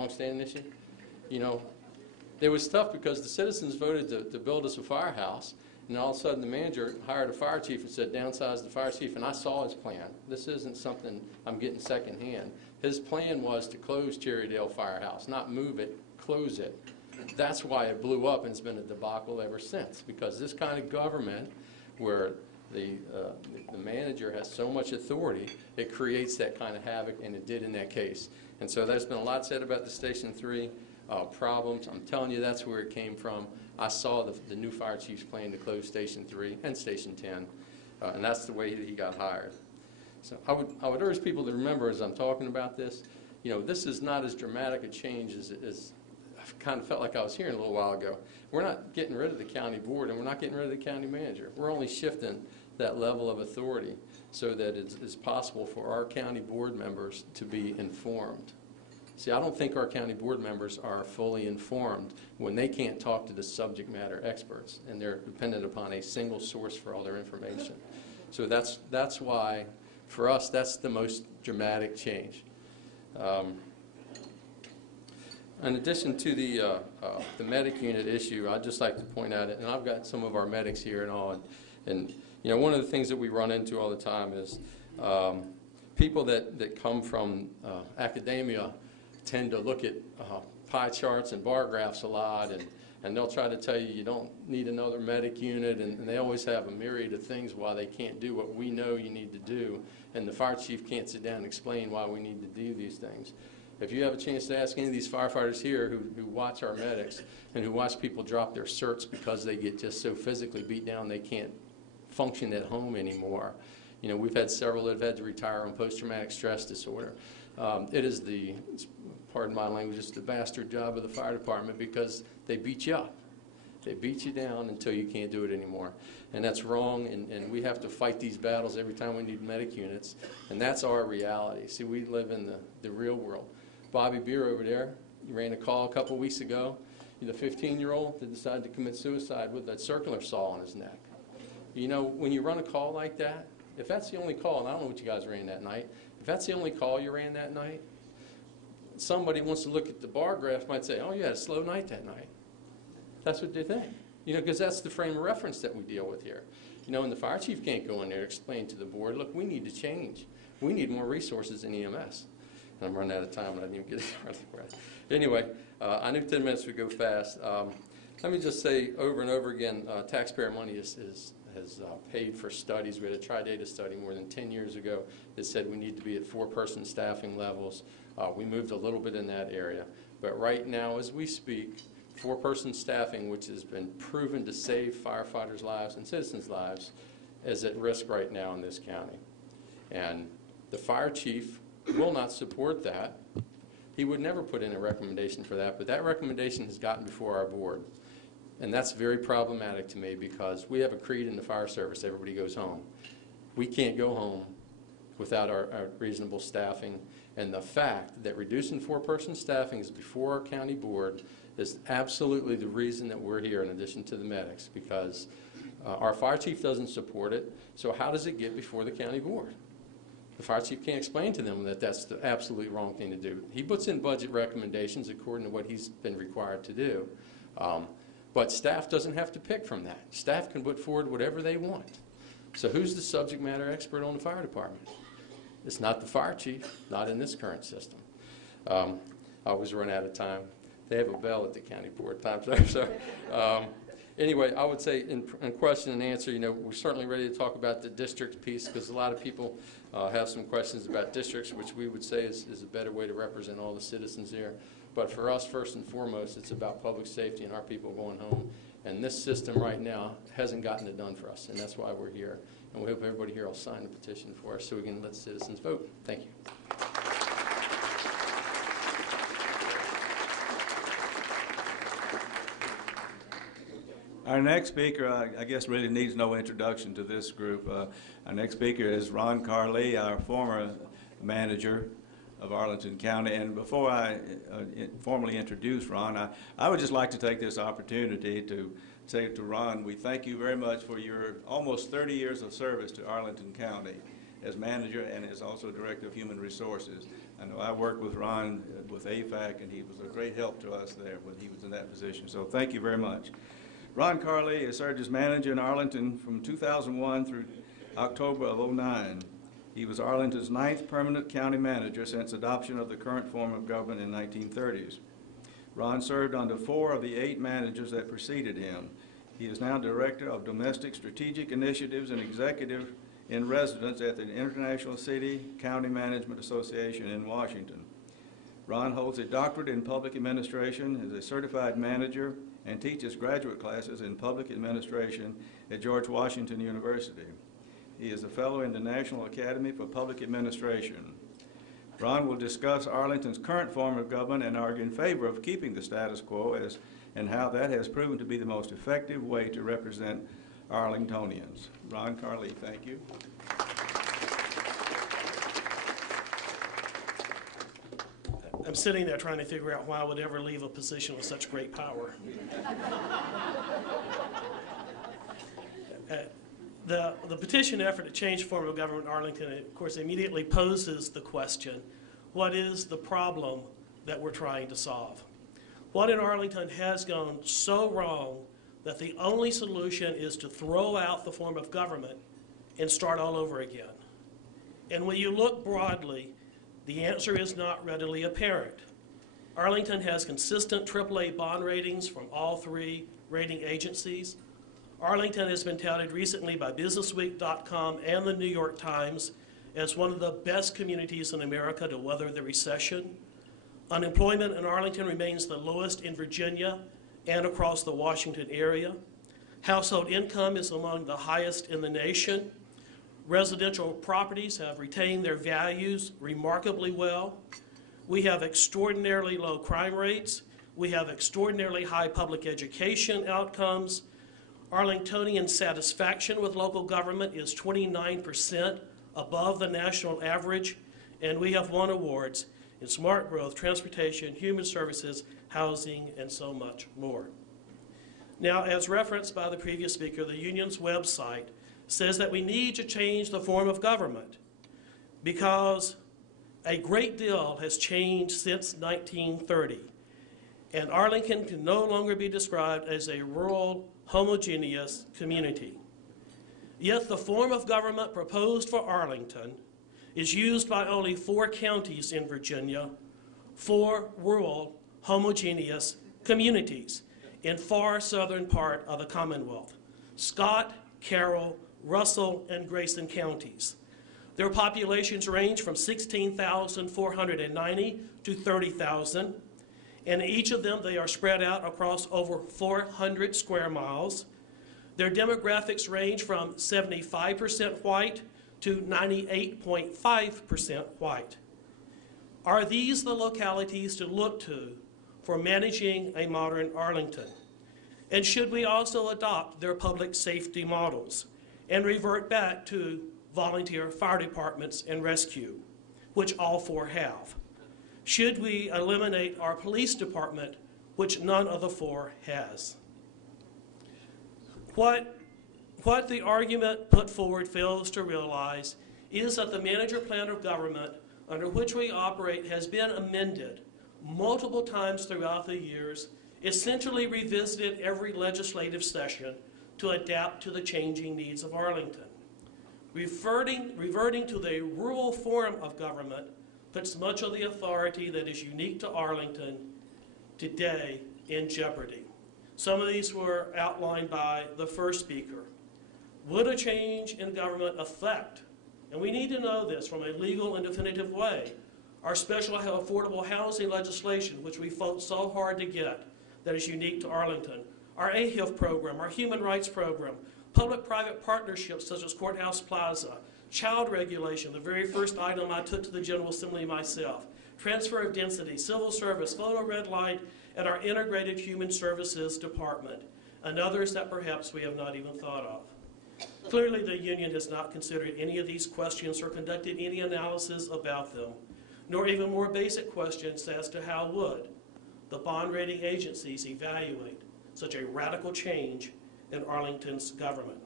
long-standing issue. You know, it was tough because the citizens voted to build us a firehouse, and all of a sudden the manager hired a fire chief and said downsize the fire chief, and I saw his plan. This isn't something I'm getting secondhand. His plan was to close Cherrydale Firehouse, not move it, close it. That's why it blew up, and it's been a debacle ever since, because this kind of government where the manager has so much authority, it creates that kind of havoc, and it did in that case. And so there's been a lot said about the Station 3 problems. I'm telling you, that's where it came from. I saw the new fire chief's plan to close Station 3 and Station 10, and that's the way he got hired. So I would urge people to remember as I'm talking about this, you know, this is not as dramatic a change as I kind of felt like I was hearing a little while ago. We're not getting rid of the county board, and we're not getting rid of the county manager. We're only shifting that level of authority so that it's possible for our county board members to be informed. See, I don't think our county board members are fully informed when they can't talk to the subject matter experts, and they're dependent upon a single source for all their information. So that's why, for us, that's the most dramatic change. In addition to the medic unit issue, I'd just like to point out, and I've got some of our medics here and all, and you know, one of the things that we run into all the time is people that come from academia tend to look at pie charts and bar graphs a lot, and they'll try to tell you you don't need another medic unit, and they always have a myriad of things why they can't do what we know you need to do, and the fire chief can't sit down and explain why we need to do these things. If you have a chance to ask any of these firefighters here who watch our medics and who watch people drop their certs because they get just so physically beat down they can't function at home anymore. You know, we've had several that have had to retire on post-traumatic stress disorder. It is pardon my language, it's the bastard job of the fire department because they beat you up. They beat you down until you can't do it anymore. And that's wrong, and we have to fight these battles every time we need medic units, and that's our reality. See, we live in the real world. Bobby Beer over there, he ran a call a couple weeks ago. The 15-year-old that decided to commit suicide with that circular saw on his neck. You know, when you run a call like that, if that's the only call, and I don't know what you guys ran that night, if that's the only call you ran that night, somebody wants to look at the bar graph might say, oh, you had a slow night that night. That's what they think. You know, because that's the frame of reference that we deal with here. You know, and the fire chief can't go in there and explain to the board, look, we need to change. We need more resources in EMS. And I'm running out of time, and I didn't even get it. Anyway, I knew 10 minutes would go fast. Let me just say over and over again, taxpayer money has paid for studies. We had a tri-data study more than 10 years ago that said we need to be at 4-person staffing levels. We moved a little bit in that area. But right now, as we speak, 4-person staffing, which has been proven to save firefighters' lives and citizens' lives, is at risk right now in this county. And the fire chief will not support that. He would never put in a recommendation for that, but that recommendation has gotten before our board. And that's very problematic to me because we have a creed in the fire service, everybody goes home. We can't go home without our reasonable staffing. And the fact that reducing 4-person staffing is before our county board is absolutely the reason that we're here in addition to the medics, because our fire chief doesn't support it, so how does it get before the county board? The fire chief can't explain to them that that's the absolutely wrong thing to do. He puts in budget recommendations according to what he's been required to do. But staff doesn't have to pick from that. Staff can put forward whatever they want. So who's the subject matter expert on the fire department? It's not the fire chief, not in this current system. I always run out of time. They have a bell at the county board times. So anyway, I would say in question and answer, you know, we're certainly ready to talk about the district piece because a lot of people have some questions about districts, which we would say is a better way to represent all the citizens here. But for us, first and foremost, it's about public safety and our people going home. And this system right now hasn't gotten it done for us, and that's why we're here. And we hope everybody here will sign the petition for us so we can let citizens vote. Thank you. Our next speaker, I guess, really needs no introduction to this group. Our next speaker is Ron Carley, our former manager of Arlington County. And before I formally introduce Ron, I would just like to take this opportunity to say to Ron, we thank you very much for your almost 30 years of service to Arlington County as manager and as also director of human resources. I know I worked with Ron with AFAC, and he was a great help to us there when he was in that position. So thank you very much. Ron Carley has served as manager in Arlington from 2001 through October of 2009. He was Arlington's 9th permanent county manager since adoption of the current form of government in the 1930s. Ron served under 4 of the 8 managers that preceded him. He is now Director of Domestic Strategic Initiatives and Executive in Residence at the International City County Management Association in Washington. Ron holds a doctorate in public administration, is a certified manager, and teaches graduate classes in public administration at George Washington University. He is a fellow in the National Academy for Public Administration. Ron will discuss Arlington's current form of government and argue in favor of keeping the status quo and how that has proven to be the most effective way to represent Arlingtonians. Ron Carley, thank you. I'm sitting there trying to figure out why I would ever leave a position with such great power. The petition effort to change the form of government in Arlington, of course, immediately poses the question, what is the problem that we're trying to solve? What in Arlington has gone so wrong that the only solution is to throw out the form of government and start all over again? And when you look broadly, the answer is not readily apparent. Arlington has consistent AAA bond ratings from all 3 rating agencies. Arlington has been touted recently by BusinessWeek.com and the New York Times as one of the best communities in America to weather the recession. Unemployment in Arlington remains the lowest in Virginia and across the Washington area. Household income is among the highest in the nation. Residential properties have retained their values remarkably well. We have extraordinarily low crime rates. We have extraordinarily high public education outcomes. Arlingtonian satisfaction with local government is 29% above the national average, and we have won awards in smart growth, transportation, human services, housing, and so much more. Now, as referenced by the previous speaker, the union's website says that we need to change the form of government because a great deal has changed since 1930, and Arlington can no longer be described as a rural, homogeneous community. Yet the form of government proposed for Arlington is used by only 4 counties in Virginia, 4 rural, homogeneous communities in far southern part of the Commonwealth: Scott, Carroll, Russell, and Grayson counties. Their populations range from 16,490 to 30,000. And each of them, they are spread out across over 400 square miles. Their demographics range from 75% white to 98.5% white. Are these the localities to look to for managing a modern Arlington? And should we also adopt their public safety models and revert back to volunteer fire departments and rescue, which all 4 have? Should we eliminate our police department, which none of the 4 has? What the argument put forward fails to realize is that the manager plan of government under which we operate has been amended multiple times throughout the years, essentially revisited every legislative session to adapt to the changing needs of Arlington. Reverting to the rural form of government puts much of the authority that is unique to Arlington today in jeopardy. Some of these were outlined by the first speaker. Would a change in government affect, and we need to know this from a legal and definitive way, our special affordable housing legislation, which we fought so hard to get, that is unique to Arlington, our AHIF program, our human rights program, public-private partnerships such as Courthouse Plaza, child regulation, the very first item I took to the General Assembly myself, transfer of density, civil service, photo red light, and our integrated human services department, and others that perhaps we have not even thought of. Clearly, the union has not considered any of these questions or conducted any analysis about them, nor even more basic questions as to how would the bond rating agencies evaluate such a radical change in Arlington's government.